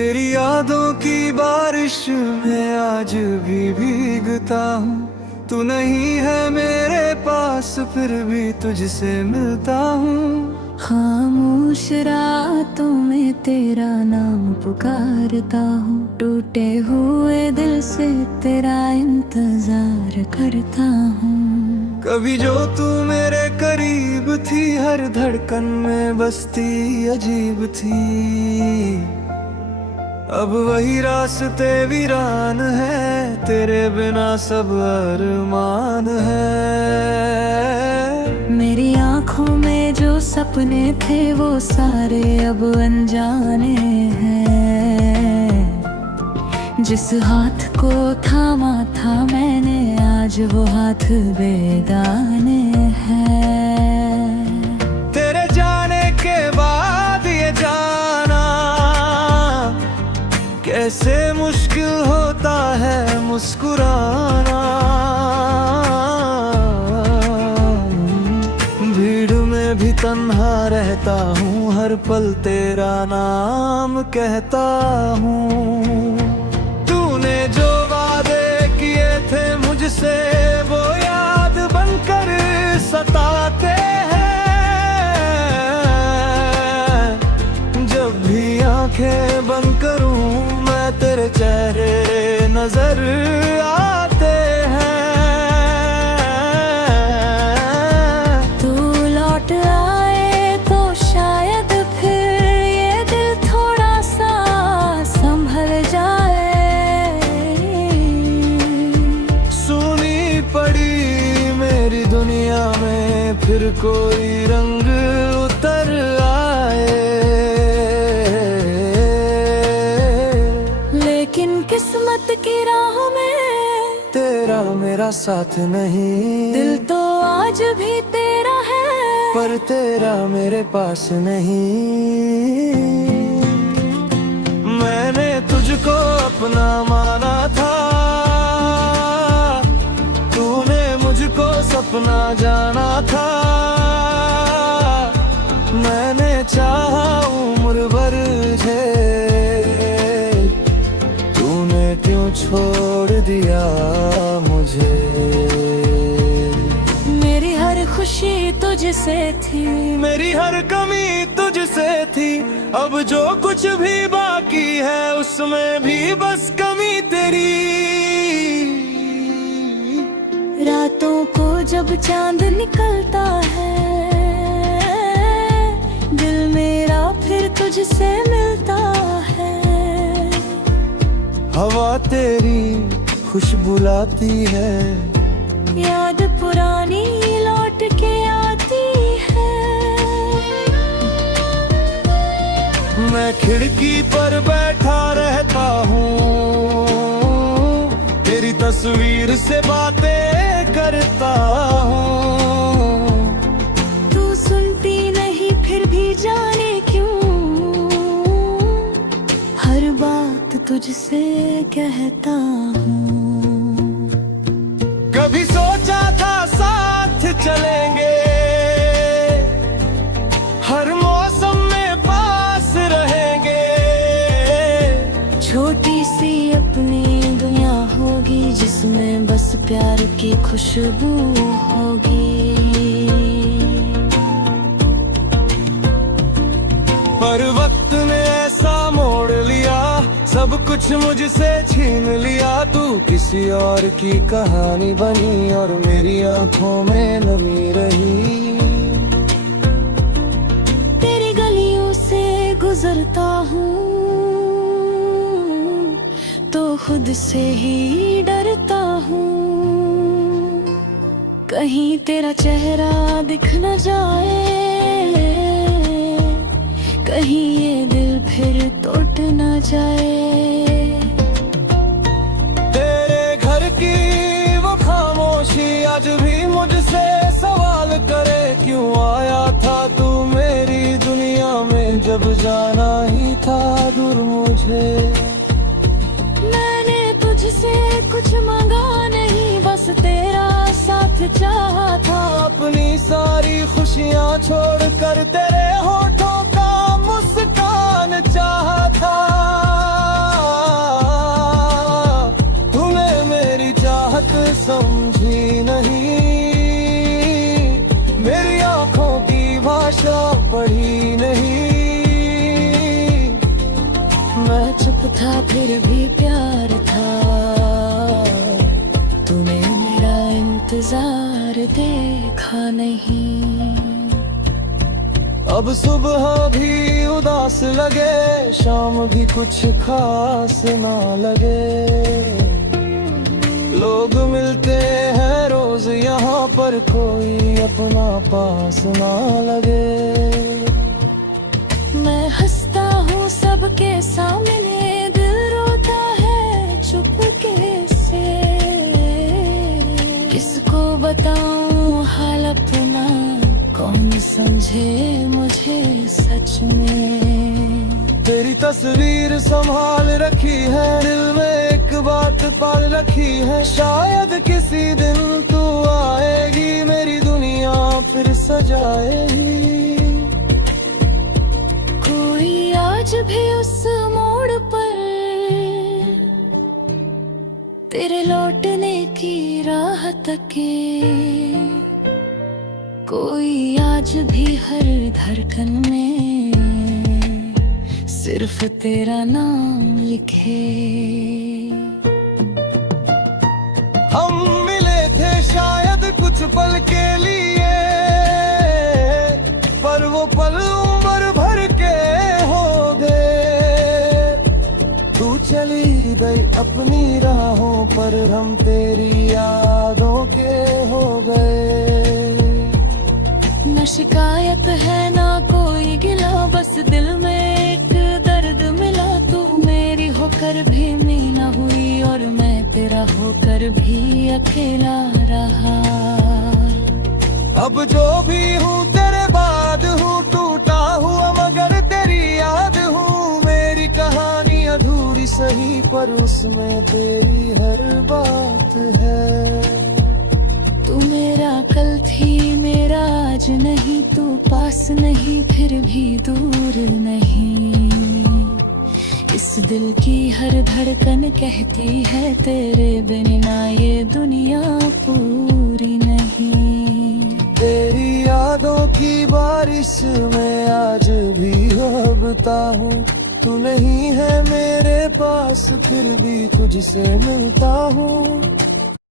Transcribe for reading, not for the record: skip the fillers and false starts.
तेरी यादों की बारिश में आज भी भीगता हूँ। तू नहीं है मेरे पास फिर भी तुझसे मिलता हूँ। खामोश रातों में तेरा नाम पुकारता हूँ। टूटे हुए दिल से तेरा इंतजार करता हूँ। कभी जो तू मेरे करीब थी, हर धड़कन में बसती अजीब थी। अब वही रास्ते वीरान है, तेरे बिना सब अरमान है। मेरी आँखों में जो सपने थे वो सारे अब अनजाने हैं। जिस हाथ को थामा था मैंने आज वो हाथ बेगाने हैं। तेरे जाने के बाद ये जाना कैसे मुश्किल होता है मुस्कुराना। भीड़ में भी तन्हा रहता हूँ, हर पल तेरा नाम कहता हूँ। तूने जो वादे किए थे मुझसे वो याद बनकर सताते हैं। जब भी आंखें बंद करूं तेरे चेहरे नजर आते हैं। तू लौट आए तो शायद फिर ये दिल थोड़ा सा संभल जाए। सुनी पड़ी मेरी दुनिया में फिर कोई रंग उतर आए। किस्मत की राह में तेरा मेरा साथ नहीं। दिल तो आज भी तेरा है पर तेरा मेरे पास नहीं। मैंने तुझको अपना माना था, तूने मुझको सपना जाना था। मैंने चाहा उम्र भर क्यों छोड़ दिया मुझे। मेरी हर खुशी तुझसे थी, मेरी हर कमी तुझसे थी। अब जो कुछ भी बाकी है उसमें भी बस कमी तेरी। रातों को जब चांद निकलता है दिल मेरा फिर तुझसे मिलता है। हवा तेरी खुशबू लाती है, याद पुरानी लौट के आती है। मैं खिड़की पर बैठा रहता हूँ, तेरी तस्वीर से बातें करता हूँ। तू सुनती नहीं फिर भी जाने क्यों हर बात तुझसे कहता हूँ। कभी सोचा था साथ चलेंगे, हर मौसम में पास रहेंगे। छोटी सी अपनी दुनिया होगी जिसमें बस प्यार की खुशबू होगी। पर वक्त ने ऐसा मोड़ लिया, सब कुछ मुझसे छीन लिया। तू किसी और की कहानी बनी और मेरी आंखों में नमी रही। तेरी गलियों से गुजरता हूँ तो खुद से ही डरता हूँ। कहीं तेरा चेहरा दिख न जाए, कहीं ये दिल फिर टूट न जाए। तेरे घर की वो खामोशी आज भी मुझसे सवाल करे, क्यों आया था तू मेरी दुनिया में जब जाना ही था दूर मुझे। मैंने तुझसे कुछ मांगा नहीं, बस तेरा साथ चाहा था। अपनी सारी खुशियाँ छोड़कर तेरे होठों का मुस्कान चाहा था। चाहत समझी नहीं, मेरी आंखों की भाषा पढ़ी नहीं। मैं चुप था फिर भी प्यार था, तूने मेरा इंतजार देखा नहीं। अब सुबह भी उदास लगे, शाम भी कुछ खास ना लगे। लोग मिलते हैं रोज यहाँ पर, कोई अपना पास ना लगे। मैं हंसता हूँ सबके सामने, दिल रोता है चुपके से। किसको बताऊँ हाल अपना, कौन समझे मुझे सच में। तेरी तस्वीर संभाल रखी है, दिल में एक बात पाल रखी है। शायद किसी दिन तू आएगी, मेरी दुनिया फिर सजाएगी। कोई आज भी उस मोड़ पर तेरे लौटने की राह तके। कोई आज भी हर धड़कन में सिर्फ तेरा नाम लिखे। हम मिले थे शायद कुछ पल के लिए, पर वो पल उम्र भर के हो गए। तू चली गई अपनी राहों पर, हम तेरी यादों के हो गए। न शिकायत है ना कोई गिला, बस दिल में एक दर्द मिला। तू मेरी होकर भी मैं न हुई, और मैं तेरा होकर भी अकेला रहा। अब जो भी हूँ तेरे बाद हूँ, टूटा हुआ मगर तेरी याद हूँ। मेरी कहानी अधूरी सही, पर उसमें तेरी हर बात है। तू मेरा कल थी मेरा आज नहीं, तू पास नहीं फिर भी दूर नहीं। इस दिल की हर धड़कन कहती है, तेरे बिना ये दुनिया पूरी नहीं। तेरी यादों की बारिश में आज भी उबता हूँ। तू नहीं है मेरे पास, फिर भी तुझसे मिलता हूँ।